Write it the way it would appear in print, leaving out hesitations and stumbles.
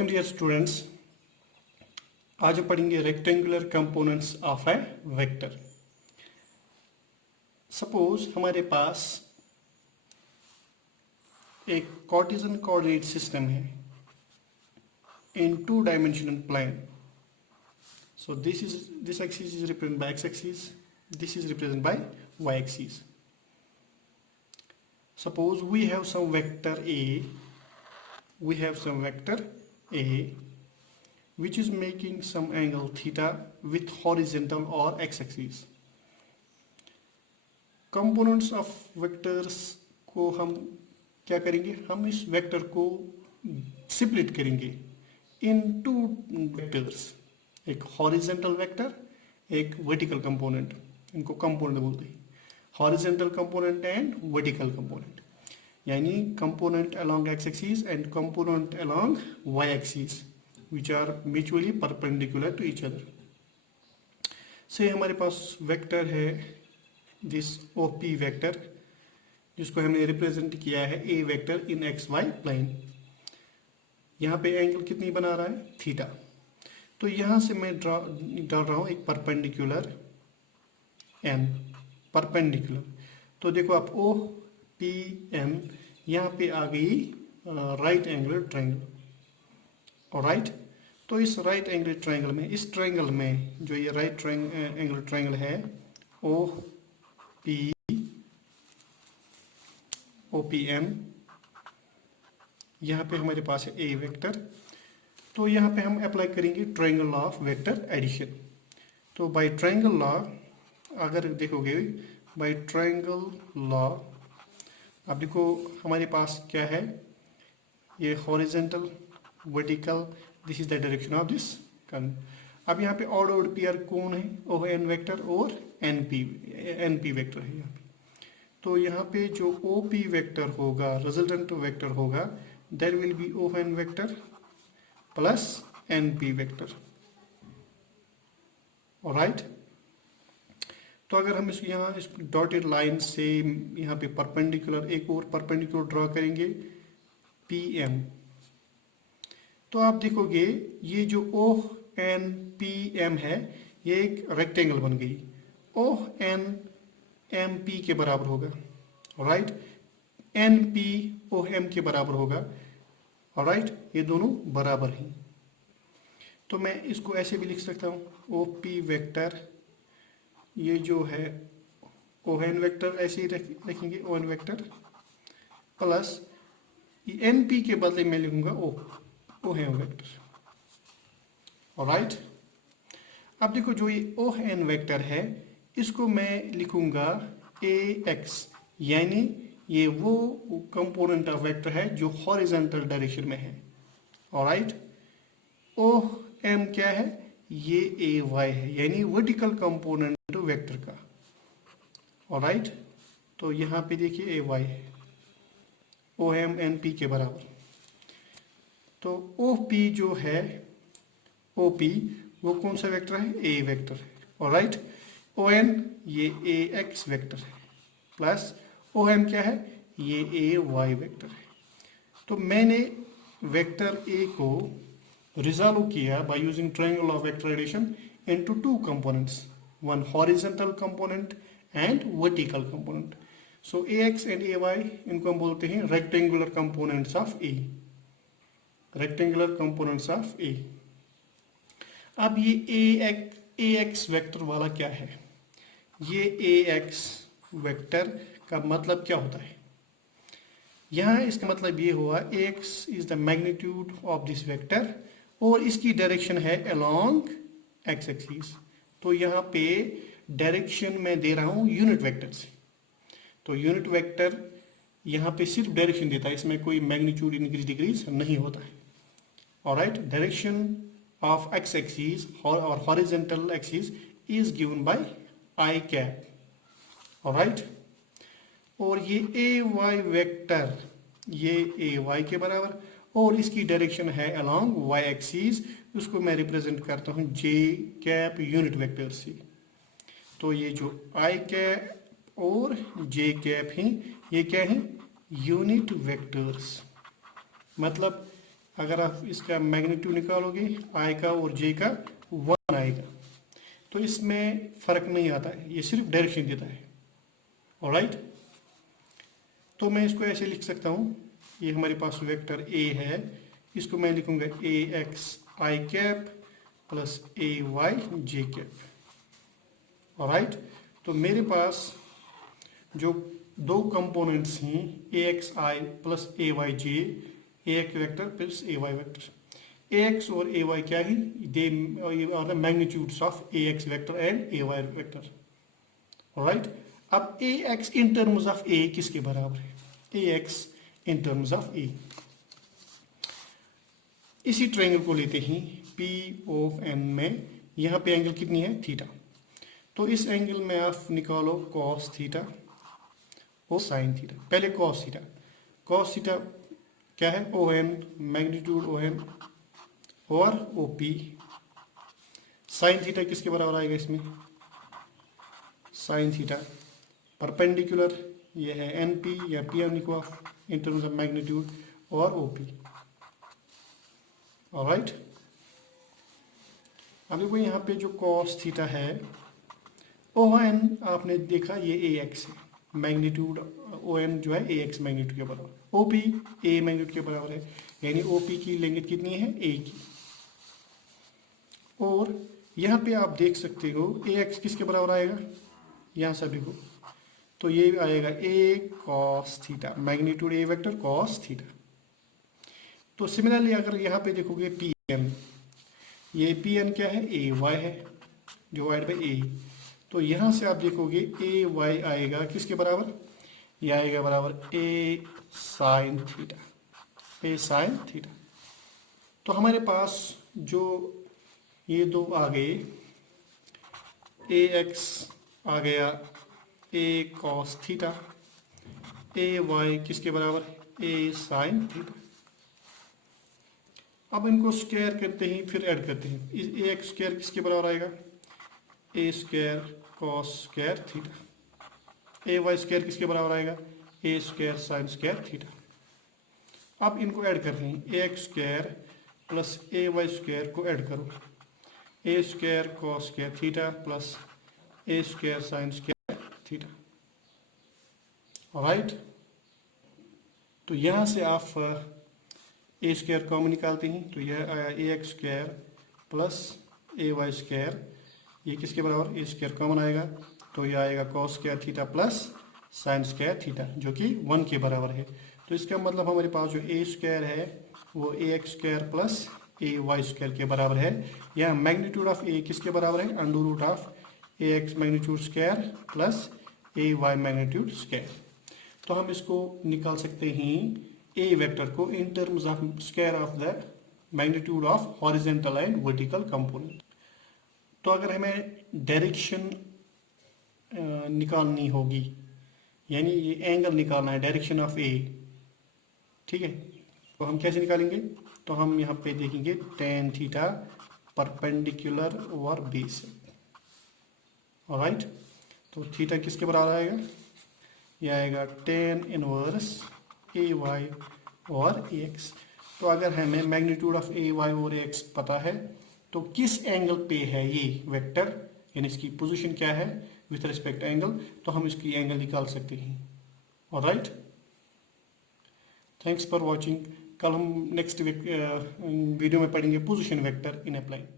Welcome dear students. आज हम पढ़ेंगे rectangular components of a vector. Suppose हमारे पास एक कार्टेशियन कोऑर्डिनेट सिस्टम है in two dimensional plane. So this axis is represent by X axis, this is represent by Y axis. Suppose we have some vector A which is making some angle theta with horizontal or x-axis. Components of vectors को हम क्या करेंगे, हम इस vector को split करेंगे इन two vectors, एक horizontal vector, एक वर्टिकल कंपोनेंट। इनको कंपोनेंट बोलते हैं, horizontal component and vertical component, यानी component along x-axis and component along y-axis which are mutually perpendicular to each other. से हमारे पास वेक्टर है दिस OP वेक्टर, जिसको हमने रिप्रेजेंट किया है A vector in XY plane. यहाँ पे एंगल कितनी बना रहा है, थीटा। तो यहाँ से मैं डाल रहा हूँ एक परपेंडिकुलर N, परपेंडिकुलर। तो देखो आप OPN यहाँ पे आ गई राइट एंगल ट्रायंगल, और राइट। तो इस राइट एंगल ट्रायंगल में, इस ट्रायंगल में जो ये राइट एंगल ट्रायंगल है OPN, यहाँ पे हमारे पास है A वेक्टर। तो यहाँ पे हम अप्लाई करेंगे triangle law of vector addition. तो बाय ट्रायंगल लॉ अगर देखोगे, बाय ट्रायंगल लॉ अब देखो हमारे पास क्या है, ये horizontal, vertical, this is the direction of this curve. अब यहाँ पे ऑड पेयर कौन है, ON वेक्टर और NP वेक्टर है यहाँ पे। तो यहाँ पे जो OP वेक्टर होगा, रिजल्टेंट वेक्टर होगा, that will be ON vector plus NP vector, alright. तो अगर हम इस यहाँ इस डॉटेड लाइन से यहाँ पे परपेंडिकुलर, एक और परपेंडिकुलर ड्रॉ करेंगे PM, तो आप देखोगे ये जो ONPM है, ये एक रेक्टेंगल बन गई। ONMP के बराबर होगा, राइट। NP OM के बराबर होगा, राइट। ये दोनों बराबर हैं। तो मैं इसको ऐसे भी लिख सकता हूँ, OP वेक्टर, ये जो है ON वेक्टर ऐसे ही रखेंगे, ON वेक्टर प्लस NP के बदले मैं लिखूंगा OM वेक्टर, ऑलराइट। अब देखो जो ये ON वेक्टर है, इसको मैं लिखूंगा AX, यानी ये वो कंपोनेंट ऑफ वेक्टर है जो हॉरिजॉन्टल डायरेक्शन में है, ऑलराइट। OM क्या है, ये AY है, यानी वर्टिकल कंपोनेंट वेक्टर का, ऑलराइट। तो यहाँ पे देखिए AY है, OM NP के बराबर। तो OP जो है, OP वो कौन सा वेक्टर है, A वेक्टर है, ऑलराइट। ON ये AX वेक्टर है, प्लस OM क्या है, ये AY वेक्टर है। तो मैंने वेक्टर A को रिजॉल्व किया by using triangle of vector addition into two components, one horizontal component and vertical component. So AX and AY इनको हम बोलते हैं rectangular components of A, rectangular components of A। अब ये AX वेक्टर वाला क्या है, ये AX वेक्टर का मतलब क्या होता है, यहाँ इसका मतलब ये हुआ AX is the magnitude of this vector और इसकी डायरेक्शन है along x axis। तो यहाँ पे डायरेक्शन मैं दे रहा हूँ यूनिट वेक्टर से। तो यूनिट वेक्टर यहाँ पे सिर्फ डायरेक्शन देता है, इसमें कोई मैग्नीट्यूड इंक्रीज डिक्रीज नहीं होता है, alright. Direction of X axis और horizontal axis is given by I cap, alright. और ये AY वेक्टर, ये AY के बराबर, और इसकी डायरेक्शन है अलोंग y एक्सिस, उसको मैं रिप्रेजेंट करता हूँ J कैप यूनिट वेक्टर से। तो ये जो I कैप और J कैप हैं, ये क्या है, यूनिट वेक्टर्स। मतलब अगर आप इसका मैग्नीट्यूड निकालोगे आई का और जे का 1 आएगा, तो इसमें फ़र्क नहीं आता है, ये सिर्फ डायरेक्शन देता है। ऑलराइट, तो मैं इसको ऐसे लिख सकता हूँ, ये हमारे पास वेक्टर ए है, इसको मैं लिखूंगा A X I cap plus A Y J cap. Alright, तो मेरे पास जो दो कंपोनेंट्स हैं A X I plus A Y J, A X vector plus A Y vector. A X और ए वाई क्या है, they are the magnitudes of A X vector and A Y vector. Alright, अब A X in terms of A किसके बराबर है, A X in terms of ए। इसी triangle को लेते हैं पी ऑफ एन में, यहाँ पे एंगल कितनी है, थीटा। तो इस एंगल में आप निकालो कॉस थीटा और साइन थीटा। पहले कॉस थीटा, कॉस थीटा क्या है, O N, magnitude O N और ओ पी। साइन थीटा किसके बराबर आएगा इसमें, साइन थीटा परपेंडिकुलर, ये है एन पी या पी एम लिखो आप इन टर्म्स ऑफ मैग्नीट्यूड और ओ पी। ऑलराइट, अब देखो यहाँ पे जो कॉस थीटा है, ओ एन आपने देखा ये ए एक्स है, मैग्नीट्यूड ओ एन जो है ए एक्स मैग्नीट्यूड के बराबर, ओ पी ए मैग्नीट्यूड के बराबर है, यानी ओ पी की लेंथ कितनी है, ए की। और यहाँ पे आप देख सकते हो ए एक्स किसके बराबर आएगा, यहाँ से देखो तो ये आएगा A cos theta, magnitude A vector cos theta. तो सिमिलरली अगर यहाँ पे देखोगे पी एन, ये पी एन क्या है, ए वाई है डिवाइड बाई ए। तो यहाँ से आप देखोगे ए वाई आएगा किसके बराबर, ये आएगा बराबर ए साइन थीटा, ए साइन थीटा। तो हमारे पास जो ये दो आ गए, ए एक्स आ गया ए कॉस थीटा, ए वाई किसके बराबर, ए साइन थीटा। अब इनको स्क्वायर करते हैं, फिर ऐड करते हैं, इस ए एक्स स्क्वायर किसके बराबर आएगा, A square cos square theta. A Y square किसके बराबर आएगा, A square sine square theta. अब इनको ऐड करते हैं, A X square plus A Y square को ऐड करो, A square cos square theta plus A square sine square theta. Alright, तो यहाँ से आप ए स्क्वायर कॉमन निकालते हैं, तो यह आया ए X square plus A Y square, ये किसके बराबर, ए स्क्वायर कॉमन आएगा, तो यह आएगा cos square theta plus sign square theta जो कि 1 के बराबर है। तो इसका मतलब हमारे पास जो ए स्क्वायर है वो ए X square plus A Y square के बराबर है। यहाँ मैग्नीट्यूड ऑफ ए किसके बराबर है, under root of A X magnitude square plus A Y magnitude square. तो हम इसको निकाल सकते हैं ए वेक्टर को in terms of square of the magnitude of horizontal and vertical component. तो अगर हमें डायरेक्शन निकालनी होगी, यानी ये एंगल निकालना है डायरेक्शन ऑफ ए, ठीक है, तो हम कैसे निकालेंगे, तो हम यहाँ पे देखेंगे tan theta perpendicular over base. Alright, तो थीटा किसके बराबर आएगा, यह आएगा टेन इनवर्स ए वाई और ए एक्स। तो अगर हमें मैग्नीट्यूड ऑफ ए वाई और ए एक्स पता है, तो किस एंगल पे है ये वेक्टर, यानी इसकी पोजीशन क्या है विथ रिस्पेक्ट एंगल, तो हम इसकी एंगल निकाल सकते हैं। Alright, thanks for watching. कल हम नेक्स्ट वीडियो में पढ़ेंगे पोजीशन वेक्टर इन ए प्लेन।